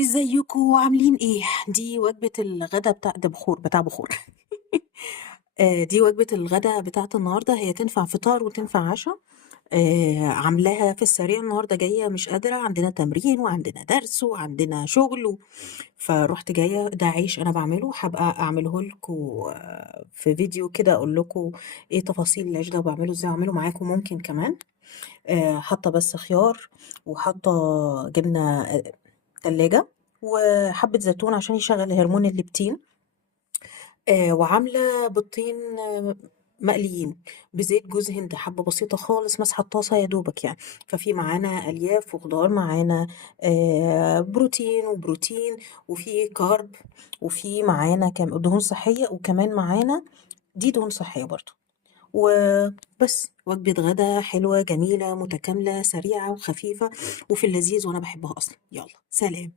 ازيكم عاملين ايه؟ دي وجبة الغدا بتاع بخور. دي وجبة الغدا بتاعت النهاردة، هي تنفع فطار وتنفع عشاء. عاملاها في السريع النهاردة، جاية مش قادرة، عندنا تمرين وعندنا درس وعندنا شغل فروحت جاية. ده عيش أنا بعمله، هبقى أعمله لكم في فيديو كده، أقول لكم ايه تفاصيل العيش ده وبعمله ازاي، أعمله معاكم ممكن كمان. حاطة بس خيار، وحاطة جبنة تلاجة، وحبة زيتون عشان يشغل هرمون الليبتين. وعاملة بيضتين مقليين بزيت جوز هند، حبة بسيطة خالص، مسحة الطاسة يا دوبك يعني. ففي معانا ألياف وخضار، معانا بروتين وبروتين، وفي كارب، وفي معانا كم دهون صحية، وكمان معانا دي دهون صحية برضو. وبس وجبة غدا حلوة جميلة متكاملة سريعة وخفيفة وفي اللذيذ، وأنا بحبها أصلا. يلا سلام.